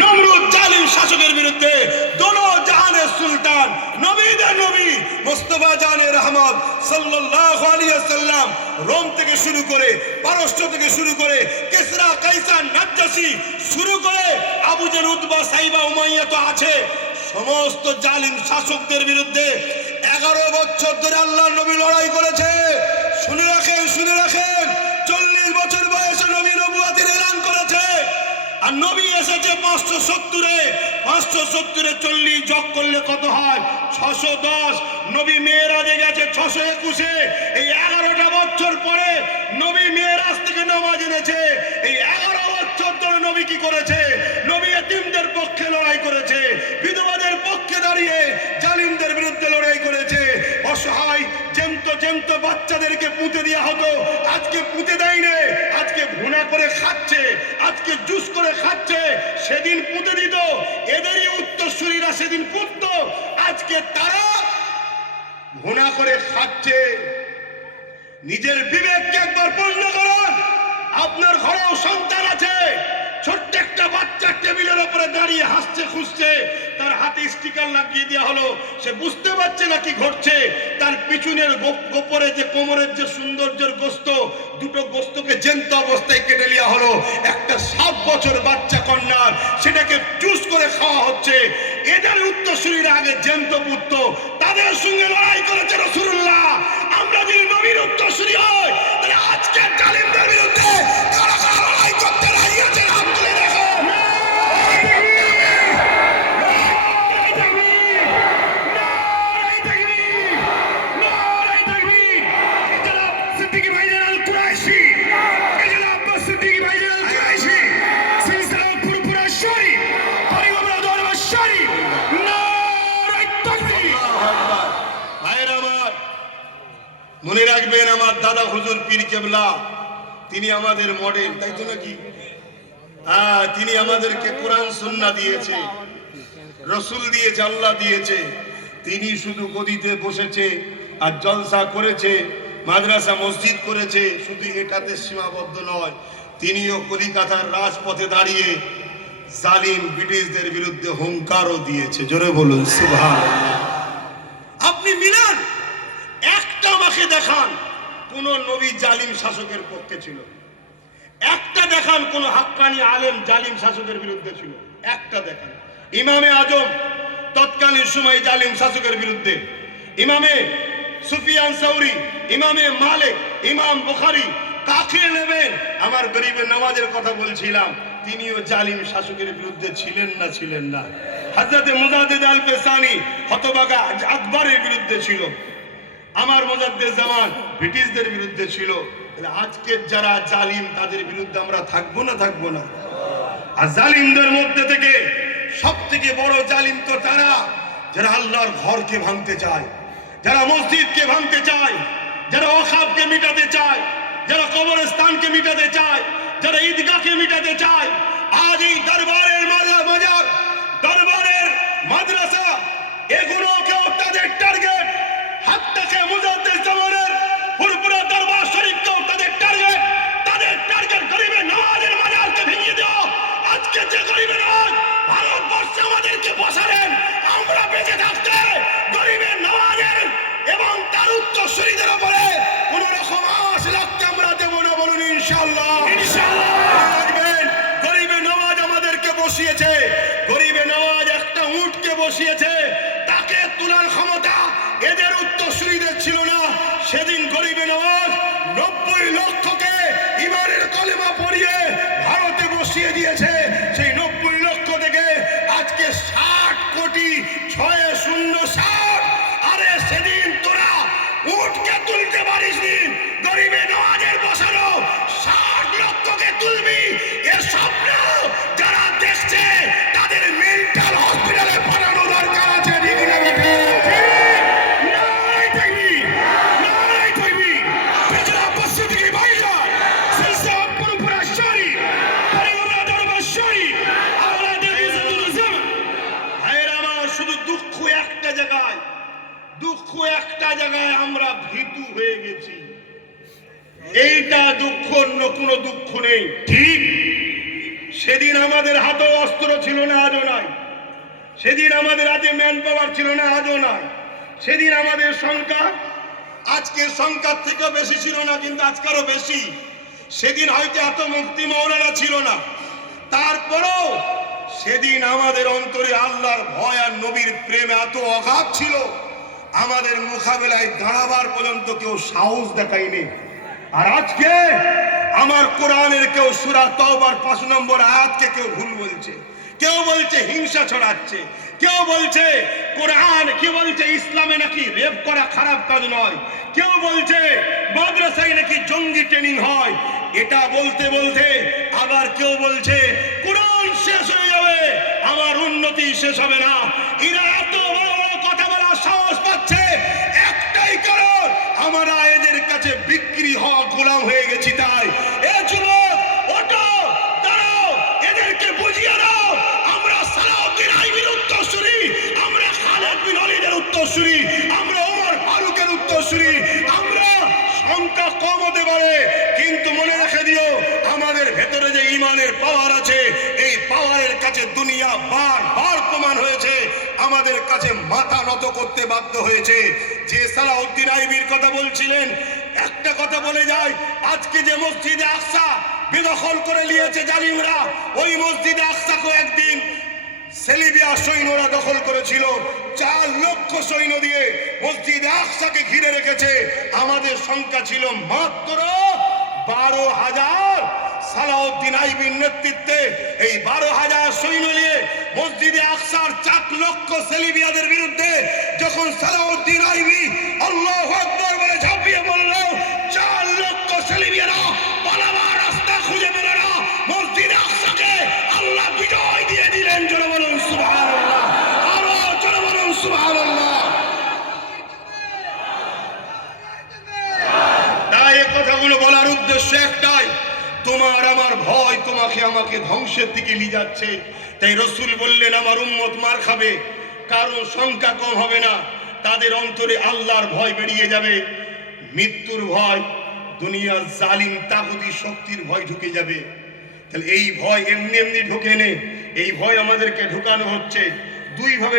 নমরুদ জালিম শাসকের বিরুদ্ধে দোনো জাহানের সুলতান নবীদের নবী মুস্তাফা জানে রহমত সাল্লাল্লাহু আলাইহি ওয়াসাল্লাম রোম থেকে শুরু করে পারস্য থেকে শুরু করে কিসরা কাইসার নাজ্জাশী শুরু করে Abu jail Utba Saiba Umayya তো আছে, সমস্ত জালিম শাসকদের বিরুদ্ধে 11 বছর ধরে আল্লাহর নবী লড়াই করেছে। শুনে রাখেন 40 বছর বয়সে নবী নবুয়তের এলান করেছে। আর নবী এসেছে 570-এ 40 যোগ করলে কত হয়? 610। নবী মেরাজে গেছে 621-এ। এই 11টা বছর পরে নবী মেরাজ থেকে নামাজ এনেছে। এই 11 বছর ধরে নবী কি করেছে? নবী এতিমদের পক্ষে লড়াই করেছে, বিধবাদের পক্ষে দাঁড়িয়ে জালিমদের বিরুদ্ধে লড়াই করেছে। অসহায় জ্যান্ত বাচ্চাদেরকে পুঁতে দেওয়া হতো, আজকে পুঁতে দেয় না, আজকে ভুনা করে খাচ্ছে, আজকে জুস করে খাচ্ছে। সেদিন পুঁতে দিত, এদেরই উত্তরসূরিরা সেদিন পুঁতত, আজকে তারা ভুনা করে খাচ্ছে। নিজের বিবেককে একবার পূর্ণ করুন। আপনার ঘরেও সন্তান আছে, ছোট্ট একটা বাচ্চা টেবিলের উপরে দাঁড়িয়ে হাসছে খুঁজছে, তার হাতে স্টিকার লাগিয়ে দেওয়া হলো, সে বুঝতে পারছে না কি ঘটছে। তার পিছনের গোপরে যে কোমরের যে সৌন্দর্যের গোস্ত, দুটো গোস্তকে জ্যান্ত অবস্থায় কেটে নেওয়া হলো। একটা 7 বছর বাচ্চা কন্যার সেটাকে জুস করে খাওয়া হচ্ছে। এদের উত্তরসূরিরা আগে জ্যান্ত পুত্র, তাদের সঙ্গে লড়াই করেছে রাসূলুল্লাহ। আমরা যদি নবীর উত্তরসূরি হই, তাহলে আজকে জালিমদের বিরুদ্ধে কারা কারা লড়াই করতে রাজি আছে? হাত তুলে দেখো। মনে রাখবেন, আমার দাদা হুজুর পীর কেবলা তিনি আমাদের মডেল, তাই তো নাকি? হ্যাঁ, তিনি আমাদেরকে কোরআন সুন্নাহ দিয়েছে, রসুল দিয়েছে, আল্লাহ দিয়েছে। তিনি শুধু গদিতে বসেছে আর জলসা করেছে, মাদ্রাসা মসজিদ করেছে, শুধু এটাতে সীমাবদ্ধ নয়, তিনিও কলিকাতার রাজপথে দাঁড়িয়ে জালিম ব্রিটিশদের বিরুদ্ধে হুঙ্কারও দিয়েছে। জোরে বলুন সুবহানাল্লাহ। আপনি মিলান, একটা আমাকে দেখান কোন নবী জালিম শাসকের পক্ষে ছিল, একটা দেখান কোন হাক্কানি আলেম জালিম শাসকের বিরুদ্ধে ছিল, একটা দেখান। ইমামে আজম তৎকালীন সময় জালিম শাসকের বিরুদ্ধে, ইমামে সুফিয়ান সাউরি, ইমামে মালিক, ইমাম বুখারী, কাকে নেবেন? আমার গরিবের নামাজের কথা বলছিলাম, তিনিও জালিম শাসকের বিরুদ্ধে ছিলেন না? হযরতে মুজাদ্দিদ আল পেসানি হতভাগা আকবরের বিরুদ্ধে ছিল, আমার মুজাদ্দিদ জামান ব্রিটিশদের বিরুদ্ধে ছিল। আজকে যারা জালিম তাদের বিরুদ্ধে আমরা থাকবো না? আর জালিমদের মধ্যে থেকে সবথেকে বড় জালিম তো তারা যারা আল্লাহর ঘরকে ভাঙতে চায়, যারা মসজিদকে ভাঙতে চায়, যারা ওয়াকফকে মিটাতে চায়, যারা কবরস্থানকে মিটাতে চায়, যারা ঈদগাহকে মিটাতে চায়। আজ এই দরবারের মাজার, দরবারের মাদ্রাসা, এগুলোকেও তাদের টার্গেট। হাত্তাকে মুজাদ্দিদ জামানের ফুরফুরা দরবার শরীফকেও তাদের টার্গেট। তাদের টার্গেট গরিবের নওয়াজের মাজারকে ভেঙে দাও। আজকে যে গরিবের নওয়াজ ভারতবর্ষে আমাদেরকে বসালেন, আমরা বেঁচে থাকতে গরিবের নওয়াজের এবং তার উত্তরসূরিদের উপরে কোন রকম আঁচ লাগতে আমরা দেব না। বলুন ইনশাআল্লাহ। রাখবেন, গরিবের নওয়াজ আমাদেরকে বসিয়েছে, গরিবের নওয়াজ একটা উটকে বসিয়েছে, তাকে তোলার ক্ষমতা এদের উত্তরসূরিদের ছিল না। সেদিন গরিবে নওয়াজ 90 লক্ষকে ইমানের কলেমা পড়িয়ে ভারতে বসিয়ে দিয়েছে। সেই 90 লক্ষ থেকে আজকে 60 কোটি 6060। আরে সেদিন তোরা উটকে তুলতে পারিসনি, গরিবে নওয়াজের বসানো 60 লক্ষকে তুলবি। এর স্বপ্ন যারা দেখছে তাদের মেন্টাল হসপিটালে পাঠানো দরকার আছে। দুঃখ একটা জায়গায় আমরা ভীতু হয়ে গেছি, এইটা দুঃখ, অন্য কোনো দুঃখ নেই। ঠিক সেদিন আমাদের হাতে অস্ত্র ছিল ছিল না, আজও নাই। সেদিন আমাদের আজকে ম্যান পাওয়ার ছিল না, আজও নাই। সেদিন আমাদের সংখ্যা আজকের সংখ্যার থেকে বেশি ছিল না, কিন্তু আজকারও বেশি। সেদিন হয়তো এত মুফতি মাওলানা ছিল না, তারপরেও সেদিন আমাদের অন্তরে আল্লাহর ভয় আর নবীর প্রেম এত অগাধ ছিল, আমাদের মোকাবেলায় দাঁড়াবার পর্যন্ত কেউ সাহস দেখায়নি। আর আজকে আমার কোরআনের কেউ সূরা তাওবার 5 নম্বর আয়াতকে কেউ ভুল বলছে, কেউ বলছে হিংসা ছড়াচ্ছে, কেউ বলছে কোরআন কি বলছে ইসলামে নাকি রেপ করা খারাপ কাজ নয়, কেউ বলছে মাদ্রাসায় নাকি জঙ্গি ট্রেনিং হয়। এটা বলতে বলতে আবার কেউ বলছে কোরআন শেষ হয়ে যাবে, আমার উন্নতি শেষ হবে না। এরা এত বড় বড় কথা বলার সাহস পাচ্ছে একটাই কারণ, আমরা এদের কাছে বিক্রি হওয়া গোলাম হয়ে গেছি। তাই এ যুবক ওঠো, দাঁড়াও, এদেরকে বুঝিয়ে দাও আমরা সালাউদ্দিন আইবির উত্তরসূরি, আমরা খালিদ বিন ওয়ালিদের উত্তরসূরি, আমরা ওমর ফারুকের উত্তরসূরি। আমরা সংখ্যা কম হতে পারে, কিন্তু মনে রেখে দিও আমাদের ভেতরে যে ঈমানের পাওয়ার আছে, এই পাওয়ারের কাছে দুনিয়া বারবার প্রমাণ হয়েছে, আমাদের কাছে মাথা নত করতে বাধ্য হয়েছে। যে সালাউদ্দিন আইবির কথা বলছিলেন, একটা কথা বলে যায়, আজকে যে মসজিদে আকসা বেদখল করে নিয়েছে জালিমরা, ওই মসজিদে আকসাকে একদিন সেলিবিয়া সৈন্যরা দখল করেছিল। 4 লক্ষ সৈন্য দিয়ে মসজিদে আকসাকে ঘিরে রেখেছে। আমাদের সংখ্যা ছিল মাত্র 12,000। সালাউদ্দিন আইবির নেতৃত্বে এই 12,000 সৈন্য নিয়ে মসজিদে আকসার 4 লক্ষ সেলিবিয়াদের বিরুদ্ধে যখন সালাউদ্দিন আইবি আল্লাহু আকবার বলে ঝাঁপিয়ে পড়ল, 4 লক্ষ সেলিবিয়ারা পালাবার রাস্তা খুঁজে পেল না, মসজিদে আকসাকে আল্লাহ বিজয় দিয়ে দিলেন। জোরে বলুন সুবহানাল্লাহ, আরো জোরে বলুন সুবহানাল্লাহ। তাই এই কথাগুলো বলার উদ্দেশ্য একটাই, তোমার আমার ভয় তোমাকে আমাকে ধ্বংসের দিকে নিয়ে যাচ্ছে। তাই রাসূল বললেন আমার উম্মত মার খাবে, কারণ সংখ্যা কম হবে না, তাদের অন্তরে আল্লাহর ভয় বেরিয়ে যাবে, মৃত্যুর ভয়, দুনিয়ার জালিম তাগুতি শক্তির ভয় ঢুকে যাবে। তাহলে এই ভয় এমনি এমনি ঢোকে নেই, এই ভয় আমাদেরকে ঢুকানো হচ্ছে দুই ভাবে।